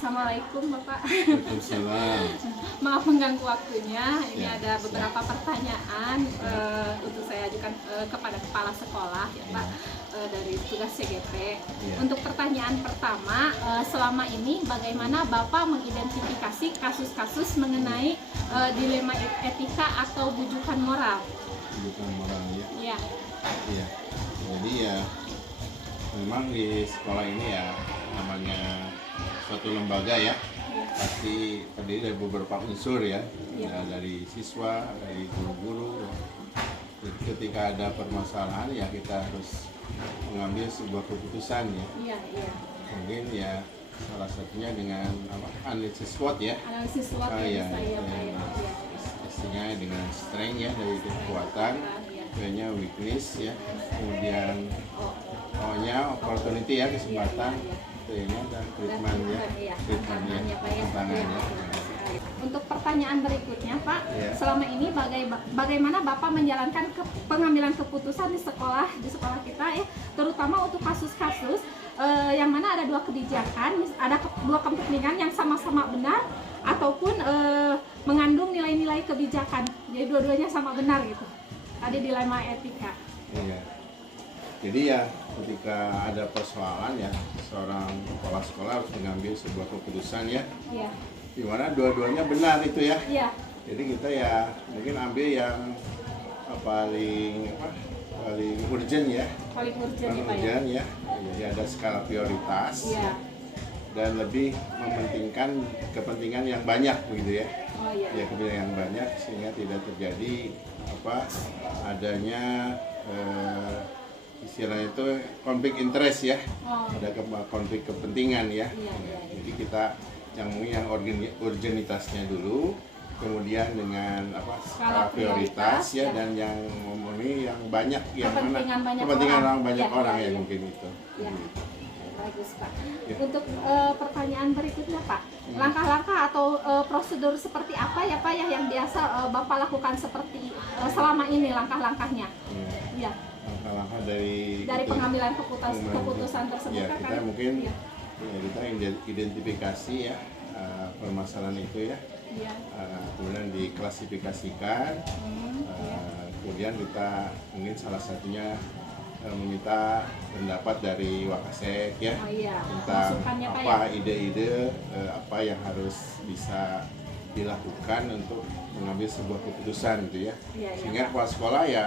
Assalamualaikum Bapak. Waalaikumsalam. Maaf mengganggu waktunya. Ini Ya, ada beberapa pertanyaan untuk saya ajukan kepada kepala sekolah ya Pak, dari tugas CGP. Ya. Untuk pertanyaan pertama, selama ini bagaimana Bapak mengidentifikasi kasus-kasus mengenai dilema etika atau bujukan moral? Bukan moral ya. Ya. Iya. Jadi ya memang di sekolah ini ya namanya suatu lembaga ya, pasti terdiri dari beberapa unsur ya, ya dari siswa, dari guru-guru. Jadi ketika ada permasalahan ya kita harus mengambil sebuah keputusan ya. Iya, iya. Mungkin ya salah satunya dengan analisis SWOT ya. Analisis SWOT ya, saya Pak ya. Pastinya dengan strength ya dari kekuatan, kayaknya weakness ya, kemudian O-nya opportunity ya, kesempatan, T-nya dan treatment ya, tantangannya Pak ya. tantangannya. Untuk pertanyaan berikutnya Pak, Ya. selama ini bagaimana Bapak menjalankan pengambilan keputusan di sekolah kita ya, terutama untuk kasus-kasus yang mana ada dua kebijakan, ada dua kepentingan yang sama-sama benar ataupun mengandung nilai-nilai kebijakan, jadi dua-duanya sama benar gitu. Tadi dilema etika. Iya. Jadi ya ketika ada persoalan ya seorang kepala sekolah harus mengambil sebuah keputusan ya, Iya. di mana dua-duanya benar itu ya. Iya. Jadi kita ya mungkin ambil yang paling urgent ya. Paling urgent Paling ya Pak ya. urgent ya. Jadi ada skala prioritas. Iya. Dan lebih mementingkan kepentingan yang banyak begitu ya. Oh iya. Ya kepentingan yang banyak sehingga tidak terjadi adanya istilahnya itu konflik interest ya. Oh. Ada konflik kepentingan ya. Iya, iya. Jadi kita yang mungkin yang urgenitasnya dulu, kemudian dengan skala prioritas ya, ya, dan yang memenuhi yang banyak yang kepentingan mana banyak kepentingan orang. orang banyak Ya, orang ya, ya, ya. mungkin itu. Ya. Bagus Pak. Ya. Untuk pertanyaan berikutnya Pak, langkah-langkah atau prosedur seperti apa ya Pak ya yang biasa Bapak lakukan seperti selama ini langkah-langkahnya? Iya. Langkah-langkah dari Pengambilan keputusan tersebut ya, kan? kita mungkin ya. ya, kita identifikasi ya permasalahan itu ya. Iya. Kemudian diklasifikasikan, kemudian kita mungkin salah satunya meminta pendapat dari Wakasek ya, Oh, iya. tentang Masukannya, Pak, apa ide-ide apa yang harus bisa dilakukan untuk mengambil sebuah keputusan gitu ya. Iya, iya, Sehingga Pak. kepala sekolah ya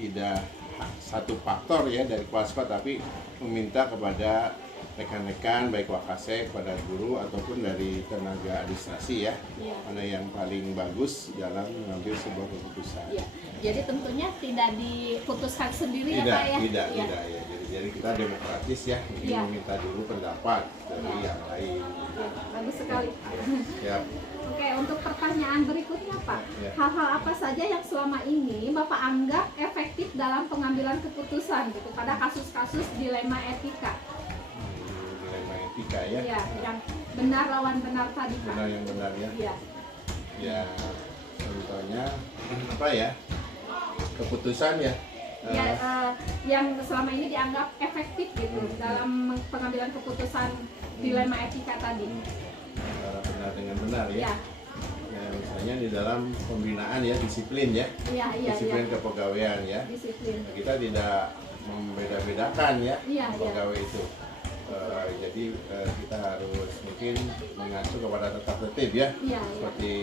tidak satu faktor ya dari kepala sekolah, tapi meminta kepada rekan-rekan baik Wakasek, pada guru ataupun dari tenaga administrasi ya, Iya. mana yang paling bagus dalam mengambil sebuah keputusan. Iya. Jadi tentunya tidak diputuskan sendiri ya Tidak, Pak ya? tidak, Iya. tidak ya. Jadi kita demokratis ya, mungkin Iya. meminta dulu pendapat dari Iya. yang lain. Iya, bagus sekali Pak. Ya, Oke, untuk pertanyaan berikutnya Pak, Ya. hal-hal apa saja yang selama ini Bapak anggap efektif dalam pengambilan keputusan gitu pada kasus-kasus dilema etika? dilema etika ya. Iya, yang benar lawan benar tadi Pak. Benar yang benar ya. Iya. Ya, contohnya apa ya? Keputusan ya. Ya, yang selama ini dianggap efektif gitu dalam pengambilan keputusan dilema etika tadi. Antara benar dengan benar ya. Iya. Ya, misalnya di dalam pembinaan ya, disiplin ya. Iya, iya, Disiplin iya. kepegawaian ya. Disiplin. Kita tidak membeda-bedakan ya Iya, iya. pegawai itu. Jadi kita harus mungkin mengacu kepada tata tertib ya. Iya, iya. Seperti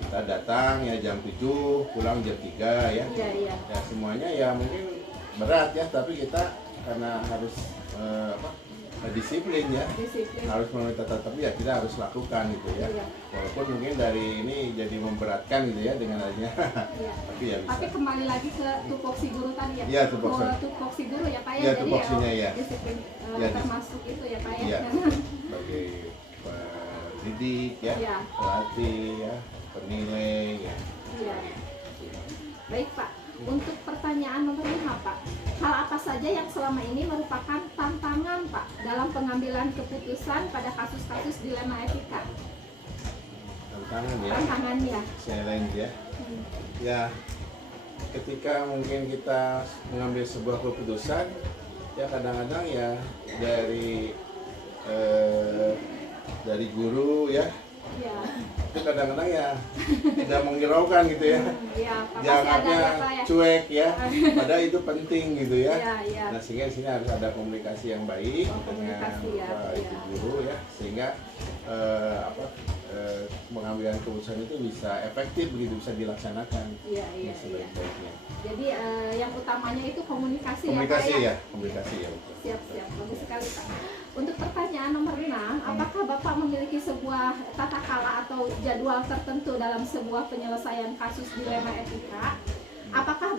kita datang ya jam 7, pulang jam 3 ya. Iya, iya. Ya semuanya ya mungkin berat ya, tapi kita karena harus disiplin ya. Disiplin. Harus memenuhi tata tertib ya, kita harus lakukan gitu ya. Iya. Walaupun mungkin dari ini jadi memberatkan gitu ya dengan adanya. Iya. Tapi ya bisa. Tapi kembali lagi ke tupoksi guru tadi ya. Iya, tupoksi. Tupoksi guru ya Pak ya. Iya, Jadi tupoksinya, ya. disiplin Iya, termasuk itu ya Pak ya. Iya. Sebagai pendidik ya, Iya. pelatih ya, penilai ya. Iya. Baik Pak. Untuk pertanyaan nomor 5 Pak, hal apa saja yang selama ini merupakan tantangan Pak dalam pengambilan keputusan pada kasus-kasus dilema etika? Tantangan ya. Tantangannya. Challenge ya. Ya, ketika mungkin kita mengambil sebuah keputusan, ya kadang-kadang ya dari dari guru ya, Iya. itu kadang-kadang ya tidak menghiraukan gitu ya. Iya, pasti ada Dianggapnya ya Pak ya. cuek ya, padahal itu penting gitu ya. Iya, iya. Nah sehingga di sini harus ada komunikasi yang baik dengan Komunikasi ya, Pak iya. Ibu guru ya, sehingga pengambilan keputusan itu bisa efektif begitu, bisa dilaksanakan Iya, iya, iya. sebaik-baiknya. Jadi yang utamanya itu komunikasi, Komunikasi ya Pak ya. ya, komunikasi ya betul. Siap, bagus sekali Pak. Untuk pertanyaan nomor 6, apakah Bapak memiliki sebuah tata kala atau jadwal tertentu dalam sebuah penyelesaian kasus dilema etika? Apakah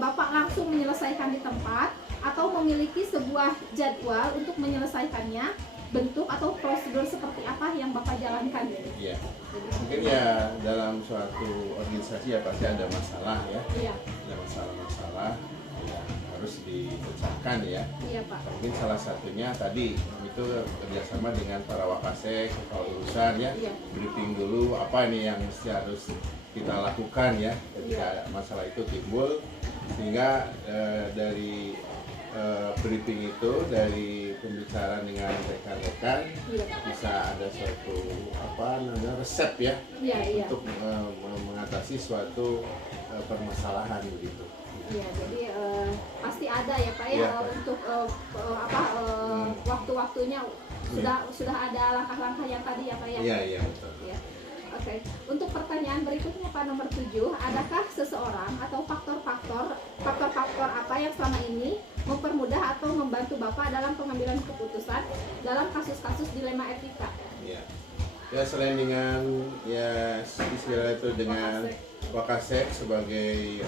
Bapak langsung menyelesaikan di tempat atau memiliki sebuah jadwal untuk menyelesaikannya? Bentuk atau prosedur seperti apa yang Bapak jalankan? Iya. Mungkin ya dalam suatu organisasi ya pasti ada masalah ya. Iya. Ada masalah-masalah yang harus dipecahkan ya. Iya Pak. Mungkin salah satunya tadi itu kerjasama dengan para wakasek, kepala urusan ya. Iya. Briefing dulu apa nih yang mesti harus kita lakukan ya ketika masalah itu timbul, sehingga dari briefing itu, dari pembicaraan dengan rekan-rekan bisa ada suatu resep ya Iya. untuk mengatasi suatu permasalahan begitu. Iya, jadi pasti ada ya Pak ya, Iya. untuk waktu-waktunya sudah ada langkah-langkah yang tadi ya Pak ya. Iya betul. Ya. Oke. Untuk pertanyaan berikutnya Pak nomor 7, adakah seseorang atau faktor-faktor apa yang selama ini mempermudah atau membantu Bapak dalam pengambilan keputusan dalam kasus-kasus dilema etika? Iya. Ya selain dengan ya istilah itu dengan wakasek sebagai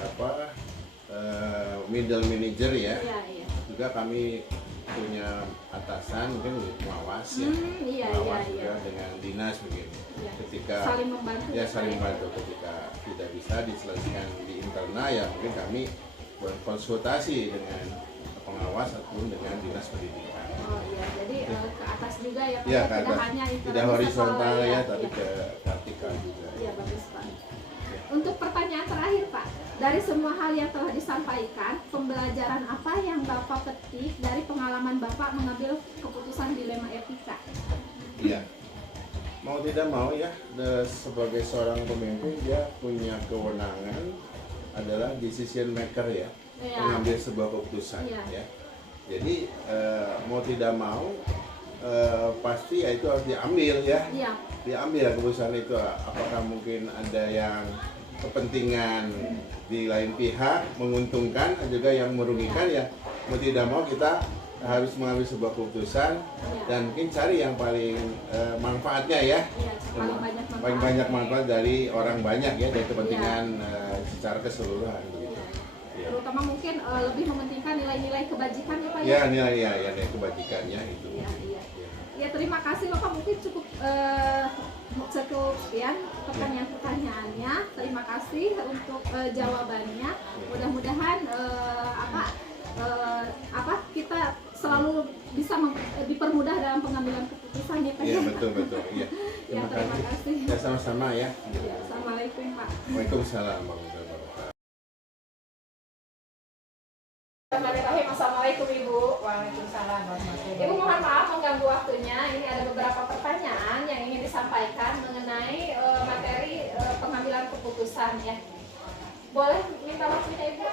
middle manager ya. Iya. Juga kami punya atasan mungkin pengawas ya. Iya. Juga dengan dinas begitu. Iya. Ketika Saling membantu. ya saling membantu, ketika tidak bisa diselesaikan di internal ya mungkin kami berkonsultasi dengan pengawas ataupun dengan dinas pendidikan. Oh iya, jadi ke atas juga ya Pak, Ya, ya, ke tidak atas. hanya Tidak horizontal ya, tapi iya. ke vertikal juga. Iya, bagus Pak. Untuk pertanyaan terakhir Pak, dari semua hal yang telah disampaikan, pembelajaran apa yang Bapak petik dari pengalaman Bapak mengambil keputusan dilema etika? Iya. Mau tidak mau ya, sebagai seorang pemimpin dia punya kewenangan adalah decision maker ya, Iya. mengambil sebuah keputusan Iya. ya. Jadi mau tidak mau pasti ya itu harus diambil ya. Iya. Diambil keputusan itu, apakah mungkin ada yang kepentingan di lain pihak menguntungkan, juga yang merugikan ya. Mau tidak mau kita harus mengambil sebuah keputusan dan mungkin cari yang paling manfaatnya ya. Iya, paling banyak manfaat. Paling banyak manfaat dari orang banyak ya, dari kepentingan secara keseluruhan begitu. Ya. Terutama mungkin lebih mementingkan nilai-nilai kebajikan ya Pak Ya, nilai ya dari kebajikannya itu. Iya. Ya, terima kasih Bapak, mungkin cukup sekian pertanyaan-pertanyaannya. Terima kasih untuk jawabannya. Mudah-mudahan kita selalu bisa dipermudah dalam pengambilan keputusan ya Pak. Iya betul. Iya. Ya, terima kasih. Ya sama-sama ya. Ya, Assalamualaikum Pak. Waalaikumsalam warahmatullahi wabarakatuh. Bismillahirrahmanirrahim. Assalamualaikum Ibu. Waalaikumsalam warahmatullahi Ibu mohon maaf mengganggu waktunya. Ini ada beberapa pertanyaan yang ingin disampaikan mengenai materi pengambilan keputusan ya. Boleh minta waktunya Ibu?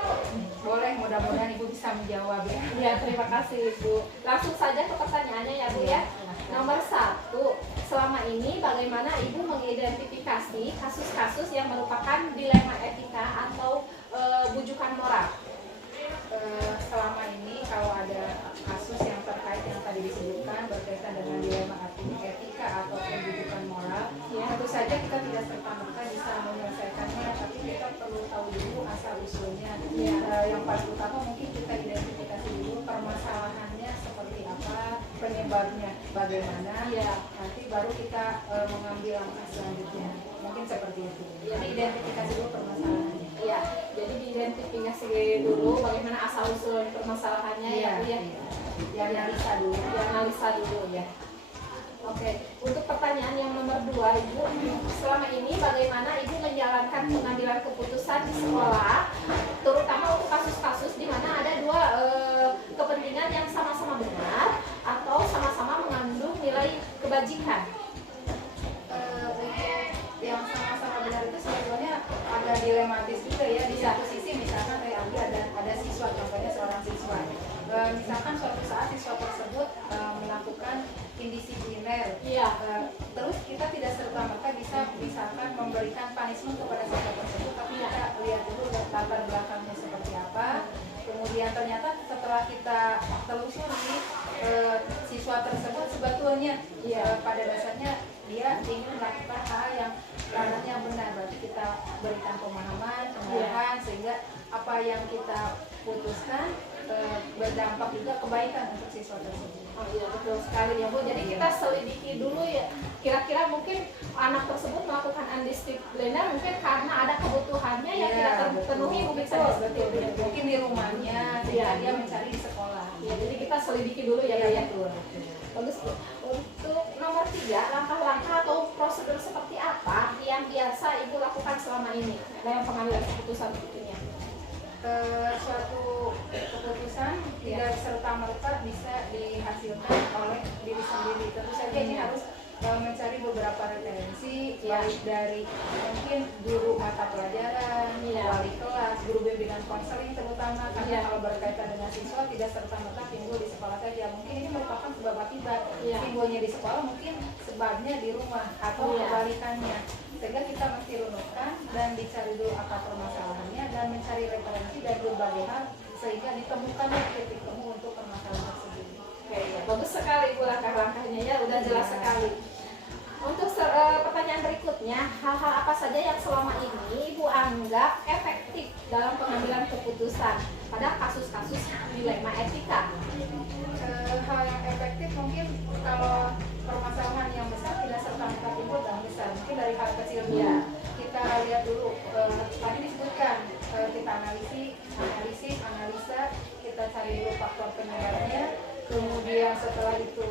Boleh, mudah-mudahan Ibu bisa menjawab ya. Ya, terima kasih Ibu. Langsung saja ke pertanyaannya ya Bu ya. Nomor 1, selama ini bagaimana Ibu mengidentifikasi kasus-kasus yang merupakan dilema etika atau bujukan moral? Selama ini kalau ada kasus yang terkait yang tadi disebutkan berkaitan dengan dilema etika atau pendidikan moral, Ya. tentu saja kita tidak serta-merta bisa menyelesaikannya, tapi kita perlu tahu dulu asal usulnya. Yang paling utama mungkin kita identifikasi dulu permasalahannya seperti apa, penyebabnya bagaimana, nanti baru kita mengambil langkah selanjutnya. Mungkin seperti itu. Jadi identifikasi dulu permasalahannya. Ya, jadi diidentifikasi dulu bagaimana asal usul permasalahannya ya Bu ya. Dianalisa dulu. Dianalisa dulu ya. Oke, untuk pertanyaan yang nomor 2 Ibu, selama ini bagaimana Ibu menjalankan pengambilan keputusan di sekolah, terutama untuk kasus-kasus di mana ada dua kepentingan yang sama-sama benar atau sama-sama mengandung setelah kita telusuri siswa tersebut sebetulnya pada dasarnya dia ingin melakukan hal yang ranahnya benar, berarti kita berikan pemahaman, pengarahan sehingga apa yang kita putuskan berdampak juga kebaikan untuk siswa tersebut. Oh iya, betul sekali ya Bu. Jadi kita selidiki dulu ya, kira-kira mungkin anak tersebut melakukan undisciplined mungkin karena ada kebutuhannya yang tidak terpenuhi, mungkin saja seperti itu. Mungkin di rumahnya, dia mencari di sekolah. Ya, jadi kita selidiki dulu ya Bu ya. Bagus Bu. Untuk nomor 3, langkah-langkah atau prosedur seperti apa yang biasa Ibu lakukan selama ini dalam pengambilan keputusan tentunya? Suatu keputusan tidak serta-merta bisa dihasilkan oleh diri sendiri. Tentu saja ini harus mencari beberapa referensi, baik dari mungkin guru mata pelajaran, wali kelas, guru bimbingan konseling terutama, karena kalau berkaitan dengan siswa tidak serta-merta timbul di sekolah saja. Mungkin ini merupakan sebab akibat. Timbulnya di sekolah mungkin sebabnya di rumah atau kebalikannya. Sehingga kita mesti runutkan dan dicari dulu apa permasalahannya dan mencari referensi dari berbagai hal sehingga ditemukan titik temu untuk permasalahan tersebut. Oke, ya, bagus sekali Bu langkah-langkahnya ya, udah jelas sekali. Untuk pertanyaan berikutnya, hal-hal apa saja yang selama ini Ibu anggap efektif dalam pengambilan keputusan pada kasus-kasus dilema etika? Hal yang efektif mungkin kalau permasalahan yang besar tidak serta-merta timbul dalam besar, mungkin dari hal kecil dulu. Kita lihat dulu, tadi disebutkan kita analisa, kita cari dulu faktor penyebabnya, kemudian setelah itu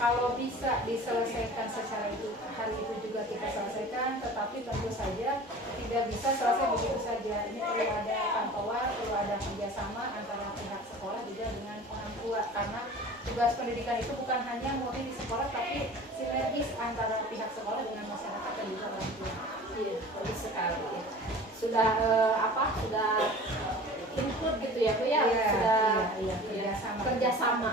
kalau bisa diselesaikan secara itu hari itu juga kita selesaikan, tetapi tentu saja tidak bisa selesai begitu saja. Ini perlu ada pantauan, perlu ada kerjasama antara pihak sekolah juga dengan orang tua, karena tugas pendidikan itu bukan hanya murni di sekolah, tapi sinergis antara pihak sekolah dengan masyarakat dan juga orang tua. Iya, bagus sekali. Sudah sudah include gitu ya Bu ya, sudah kerjasama.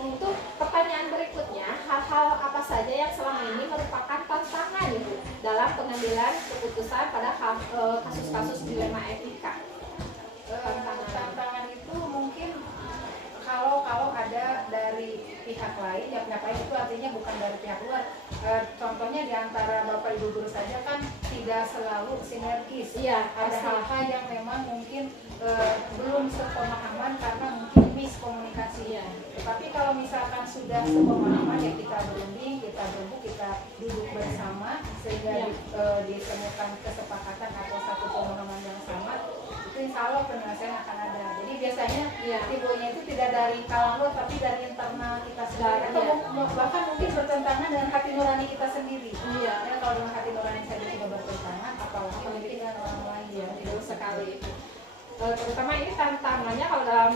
Untuk pertanyaan berikutnya, hal-hal apa saja yang selama ini merupakan tantangan Ibu dalam pengambilan keputusan pada kasus-kasus dilema etika? Tantangan itu mungkin kalau ada dari pihak lain, ya pihak lain itu artinya bukan dari pihak luar. Contohnya di antara Bapak Ibu guru saja kan tidak selalu sinergis. Ada hal-hal yang memang mungkin belum sepemahaman karena mungkin miskomunikasi. Tapi kalau misalkan sudah sepemahaman, ya kita berunding, kita berbuk, kita duduk bersama sehingga ditemukan kesepakatan atau satu pemahaman yang sama, itu insya Allah penyelesaian akan ada. Jadi biasanya timbulnya itu tidak dari kalangan luar tapi dari internal kita sendiri, atau bahkan mungkin bertentangan dengan hati nurani kita sendiri. Ya, kalau dengan hati nurani saja tidak bertentangan, apalagi dengan orang lain. Betul sekali. Terutama ini tantangannya kalau dalam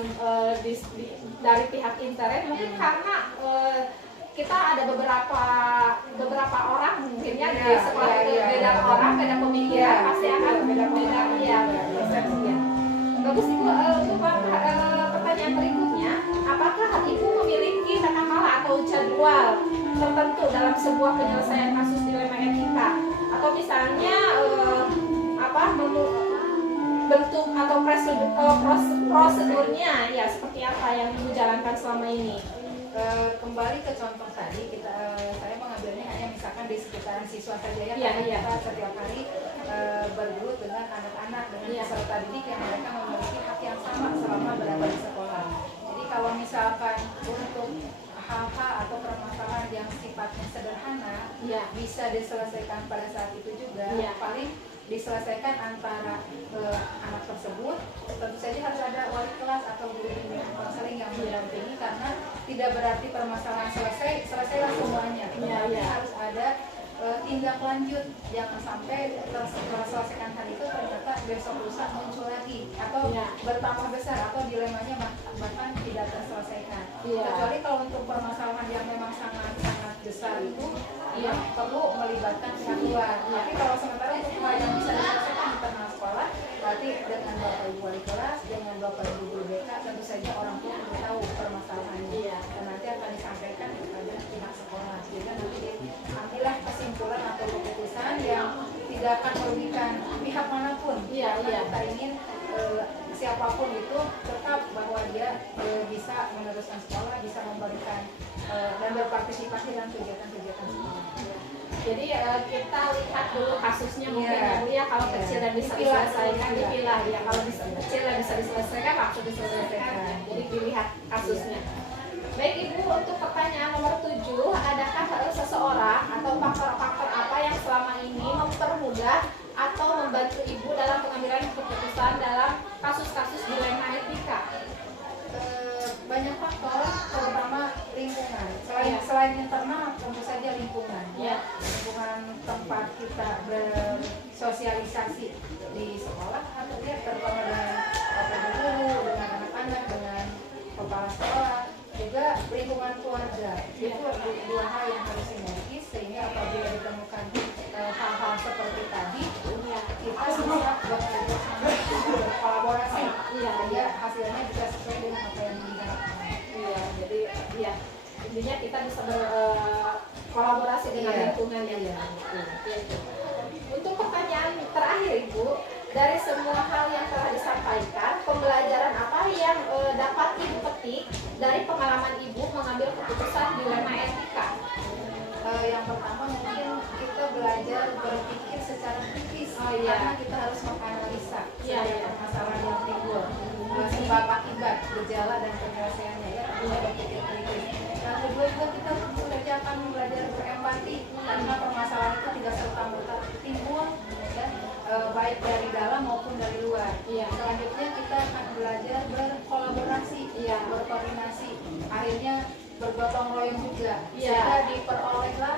dari pihak internet mungkin karena kita ada beberapa orang mungkin ya di sekolah itu beda orang, beda pemikiran, pasti akan beda persepsi. Bagus Ibu. Untuk pertanyaan berikutnya, apakah Ibu memiliki katakanlah atau jadwal tertentu dalam sebuah penyelesaian kasus dilema etika, atau misalnya bentuk atau prosedurnya ya seperti apa yang Ibu jalankan selama ini? Kembali ke contoh tadi, saya mengambilnya hanya misalkan di sekitaran siswa saja ya, karena kita setiap hari bergelut dengan anak-anak, dengan peserta didik yang mereka memiliki hak yang sama selama berada di sekolah. Jadi kalau misalkan untuk hal-hal atau permasalahan yang sifatnya sederhana bisa diselesaikan pada saat itu juga, paling diselesaikan antara anak tersebut. Tentu saja harus ada wali kelas atau guru bimbingan konseling yang mendampingi, karena tidak berarti permasalahan selesailah semuanya. Harus ada tindak lanjut, jangan sampai selesaikan hal itu ternyata besok lusa muncul lagi atau bertambah besar atau dilemanya bahkan tidak terselesaikan. Kecuali kalau untuk permasalahan yang memang sangat besar itu perlu melibatkan pihak luar. Tapi kalau sementara untuk hal yang bisa diselesaikan di internal sekolah, berarti dengan Bapak Ibu wali kelas, dengan Bapak Ibu guru BK, tentu saja orang tua perlu tahu permasalahannya dan nanti akan disampaikan kepada pihak sekolah. Sehingga nanti ambillah kesimpulan atau keputusan yang tidak akan merugikan pihak manapun. Kita ingin siapapun itu tetap bahwa dia bisa meneruskan sekolah, bisa memberikan dan berpartisipasi dalam kegiatan-kegiatan sekolah. Jadi kita lihat dulu kasusnya mungkin ya Bu ya, kalau kecil dan bisa Dipilah, diselesaikan dipilah ya, kalau kecil dan bisa diselesaikan langsung diselesaikan. Jadi dilihat kasusnya. Baik Ibu, untuk pertanyaan nomor 7, adakah seseorang atau faktor-faktor apa yang selama ini mempermudah atau membantu Ibu dalam pengambilan keputusan dalam kasus-kasus dilema etika? Banyak faktor, terutama lingkungan. Selain internal, tentu saja lingkungan. Ya. Lingkungan tempat kita bersosialisasi di sekolah atau dia terutama dengan guru, dengan anak-anak, dengan kepala sekolah, juga lingkungan keluarga. Itu dua hal yang harus sinergis sehingga apabila ditemukan hal-hal seperti tadi, kita bisa berkolaborasi. Sehingga hasilnya bisa sesuai dengan apa yang diharapkan. Iya, jadi ya intinya kita bisa berkolaborasi dengan lingkungan yang Untuk pertanyaan terakhir Ibu, dari semua hal yang telah disampaikan, pembelajaran apa yang dapat Ibu petik dari pengalaman Ibu mengambil keputusan dilema etika? Yang pertama mungkin kita belajar berpikir secara kritis, karena kita harus menganalisa setiap permasalahan yang timbul, sebab akibat, gejala dan penyelesaiannya ya, kita berpikir kritis. Yang kedua juga kita mengerjakan belajar berempati, karena permasalahan itu tidak serta-merta timbul ya, baik dari dalam maupun dari luar. Selanjutnya kita akan belajar berkolaborasi, berkoordinasi, akhirnya bergotong royong juga, sehingga diperolehlah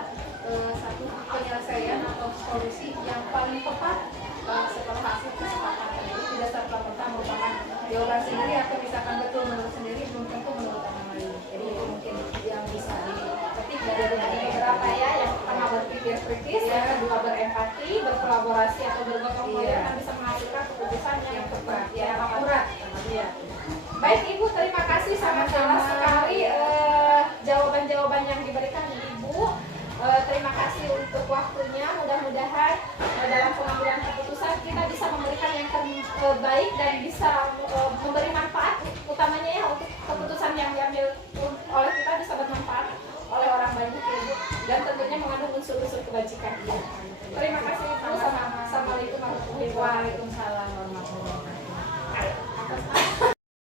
satu penyelesaian atau solusi yang paling tepat setelah hasil kesepakatan. Jadi tidak serta-merta merupakan jawaban sendiri atau misalkan betul menurut sendiri belum tentu menurut orang lain. Jadi itu mungkin yang bisa dipetik dari beberapa ya, yang pertama berpikir kritis, yang kedua berempati, berkolaborasi atau bergotong royong yang bisa menghasilkan keputusan yang tepat, yang akurat. Baik Ibu, terima kasih, sangat jelas sekali jawaban-jawaban yang diberikan Ibu. Terima kasih untuk waktunya. Mudah-mudahan dalam pengambilan keputusan kita bisa memberikan yang terbaik dan bisa memberi manfaat, utamanya ya untuk keputusan yang diambil oleh kita bisa bermanfaat oleh orang banyak ya Ibu, dan tentunya mengandung unsur-unsur kebajikan. Terima kasih Ibu. Assalamualaikum warahmatullahi wabarakatuh. Waalaikumsalam.